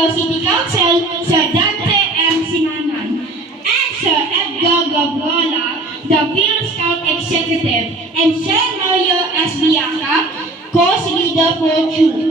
Davao City Council, Sir Dante M. Sinanan, and Sir Edgar Gabrola, the Field Scout Executive, and Sir Mario Asbiaca, course leader for June.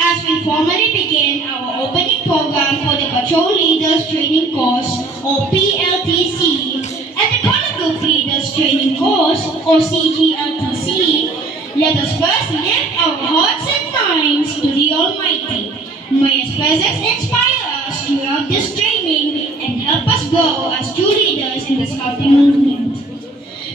As we formally begin our opening program for the Patrol Leaders Training Course, or PLTC, and the Color Group Leaders Training Course, or CGLTC, let us first lift our hearts and minds to the Almighty. May His presence inspire us throughout this training and help us grow as true leaders in the Scouting movement.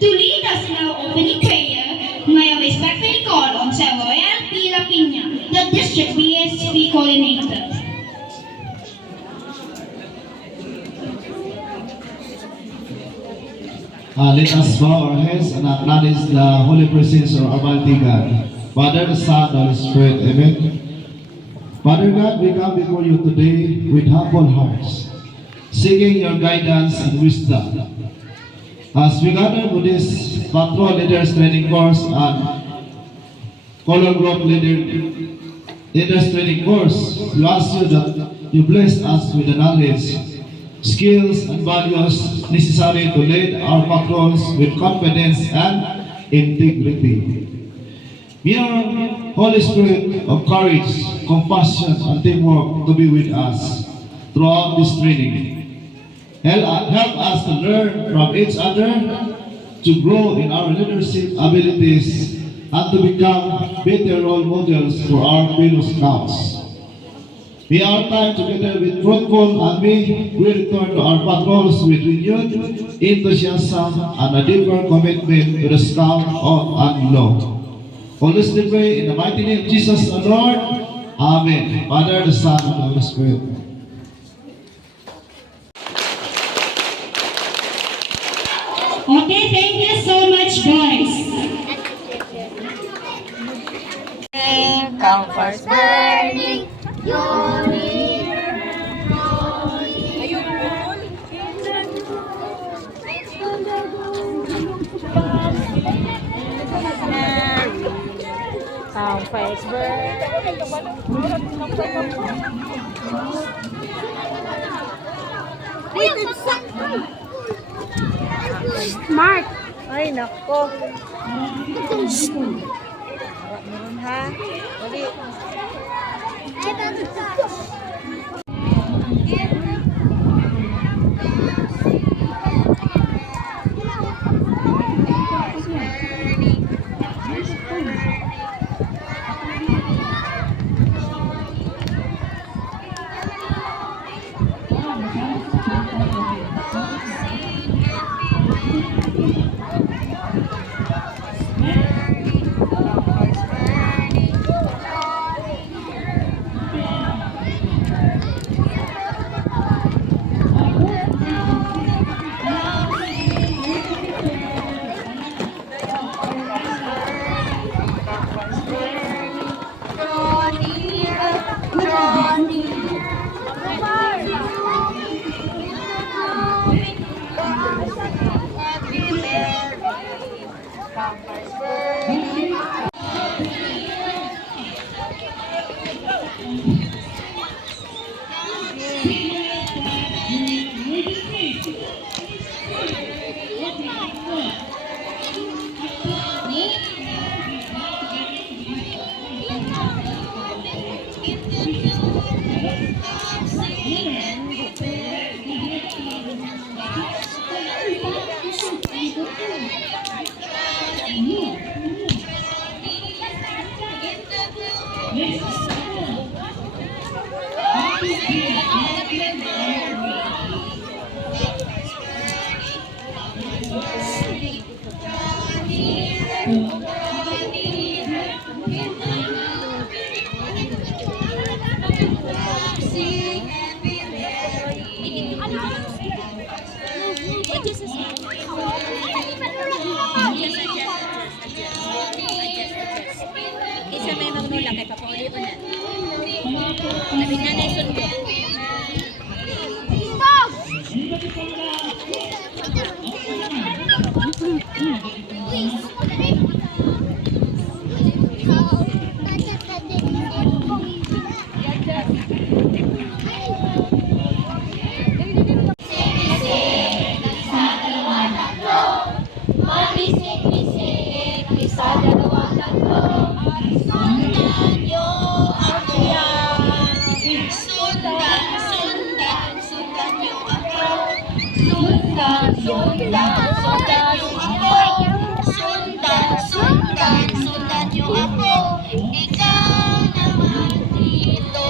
To lead us in our opening prayer, may I respectfully call on Sir Royal P. Lapina, the District BSP Coordinator. Let us bow our heads and acknowledge the holy presence of Almighty God, Father, the Son, and the Holy Spirit. Amen. Father God, we come before you today with humble hearts, seeking your guidance and wisdom. As we gather for this Patrol Leaders Training Course and Color Group Leaders Training Course, we ask you that you bless us with the knowledge, skills, and values necessary to lead our patrols with confidence and integrity. May our Holy Spirit of courage, compassion, and teamwork to be with us throughout this training. Help us to learn from each other, to grow in our leadership abilities, and to become better role models for our fellow scouts. May our time together be fruitful, and may we return to our patrols with renewed enthusiasm and a deeper commitment to the scout and law. All this we pray in the mighty name of Jesus the Lord. Amen. Father, the Son, and the Holy Spirit. Okay, thank you so much, guys. Campfires burning, campfires Smart! Ay, nako. Meron ha? Dali. Isa may magnula kay papauli ko na. Labi na na isundo. Stop! sundan, sundan, sundan niyo ako. Sundan, sundan, sundan niyo ako. Ikaw naman dito.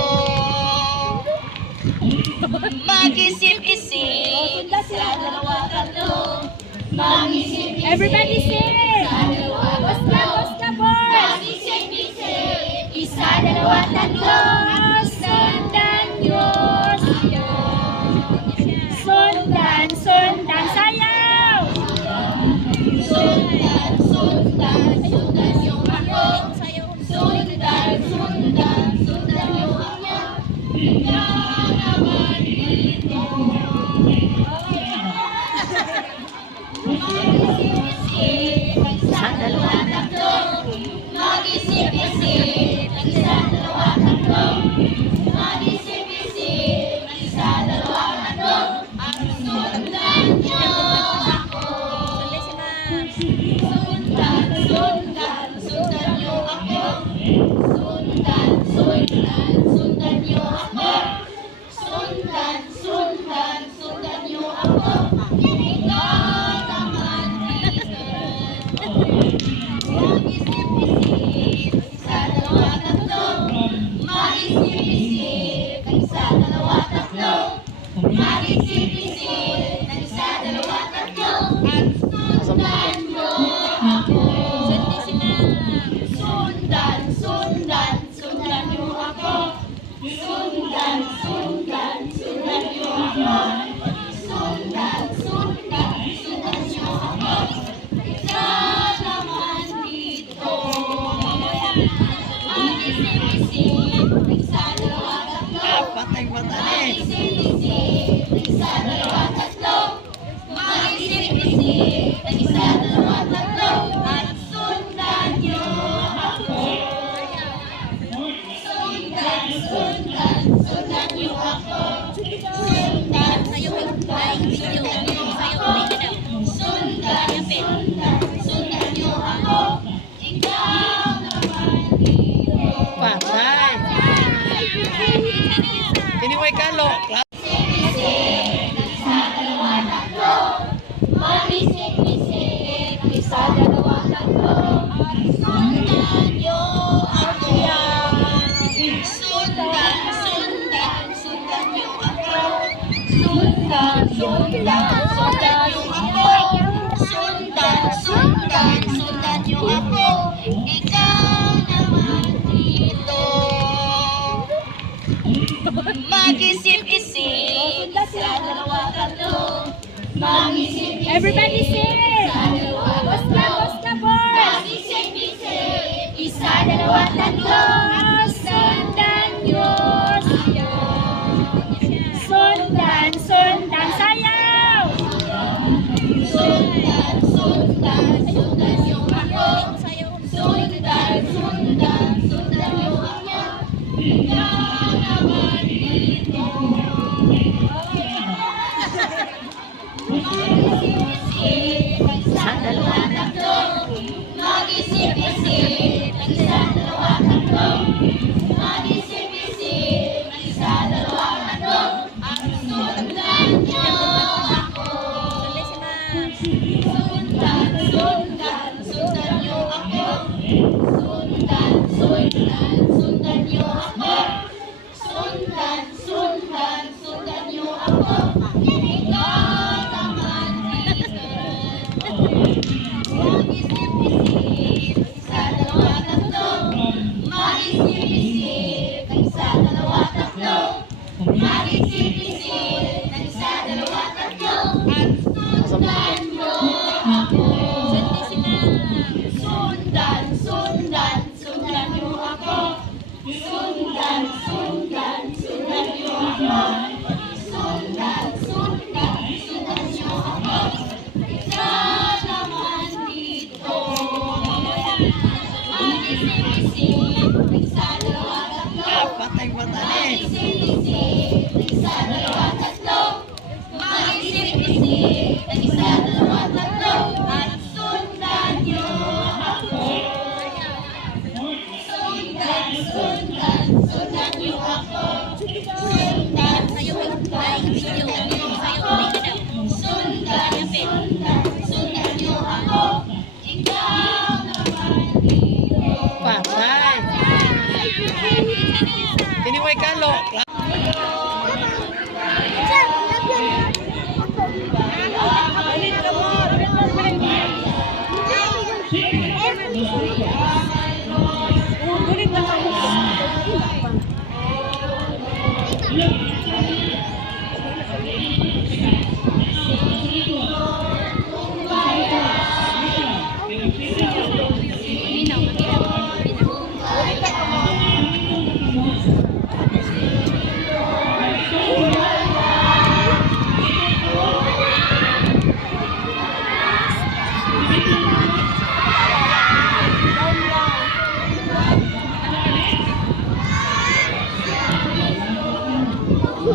Mag-isip-isip, isa, dalawa, tatlo. Mag-isip-isip, Everybody sing! isa, dalawa, tatlo. Basta boys! Mag-isip-isip, isa, dalawa, tatlo. Sundan nyo! Sundan, sundan, sayaw! Sundan, sundan, sundan niyo ako. Sundan, sundan, sundan niyo ako. Ikaw naman dito. Mag-isip-isip, isa, dalawa, tatlo. Mag-isip-isip, isa, dalawa, tatlo. Mag-isip-isip, isa, dalawa, tatlo. At sundan niyo ako. Sundan, sundan, sundan niyo ako. Sundan, sundan, sundan niyo ako. Sundan, sundan, sundan niyo ako. Ikaw naman dito. Mag-isip-isip, isa, dalawa, tatlo. Mag-isip-isip, isa, dalawa, tatlo. Mag-isip-isip, isa, dalawa, tatlo. At sundan niyo ako. Sundan, sundan, sundan niyo ako. Sundan, sundan, sundan niyo ako. Sundan, sundan, sundan niyo ako. Ikaw naman dito. Mag-isip-isip, isa, dalawa, tatlo. Mag-isip-isip, isa, dalawa, tatlo. Mag-isip-isip, isa, dalawa, tatlo. At sundan niyo ako. Sundan, sundan, sundan niyo ako. Sundan, sundan, sundan niyo ako. Sundan, sundan, sundan niyo ako. Ikaw naman dito. Patay. Kini mo ikalo. Mag-isip-isip, isa, dalawa, tatlo. Mag-isip-isip, isa, dalawa, tatlo. Sundan niyo ako. Sundan, sundan, sundan niyo ako. Sundan, sundan, sundan niyo ako. Sundan, sundan, sundan niyo ako. Ikaw naman dito. Mag-isip-isip, isa, dalawa, tatlo. Mag-isip-isip, Everybody sing! isa, dalawa, tatlo. Basta boys! Mag-isip-isip, isa, dalawa, tatlo. Sundan nyo! Sundan, sundan, sayaw! Sundan, sundan, sundan niyo ako. Sundan, sundan, sundan niyo ako. Ikaw naman dito. Mag-isip-isip, isa, dalawa, tatlo. Mag-isip-isip, isa, dalawa, tatlo. Mag-isip-isip, isa, dalawa, tatlo. At sundan niyo ako. Sundan, sundan, sundan niyo ako. Sundan, sundan, sundan niyo ako. Sundan, sundan, sundan niyo ako. Ikaw naman dito. Mag-isip-isip, isa, dalawa, tatlo. Mag-isip-isip, isa, dalawa, tatlo. Mag-isip-isip, isa, dalawa, tatlo. At sundan niyo ako. Sundan, sundan, sundan niyo ako. Sundan, sundan, sundan niyo ako. Sundan, sundan, sundan niyo ako. Ikaw naman dito. Mag-isip-isip, isa, dalawa, tatlo. Patay. Mag-isip-isip, isa, dalawa, tatlo. Mag-isip-isip, isa, dalawa, tatlo. At sundan niyo ako. Sundan, sundan, sundan niyo ako. Sundan, sundan, sundan niyo ako. Sundan,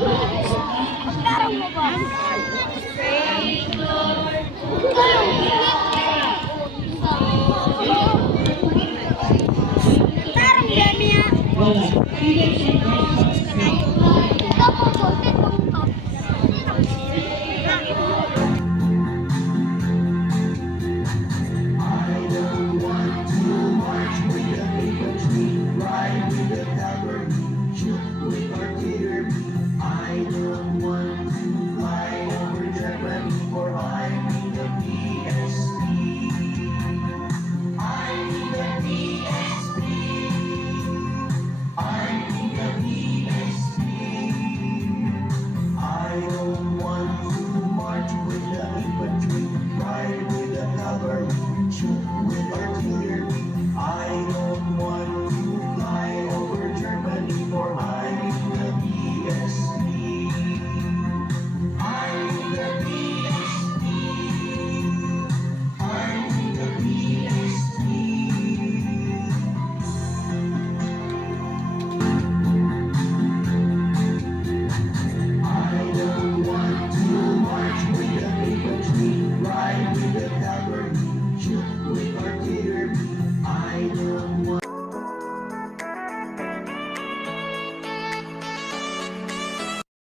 Tarong mo ba? Tarong yan niya.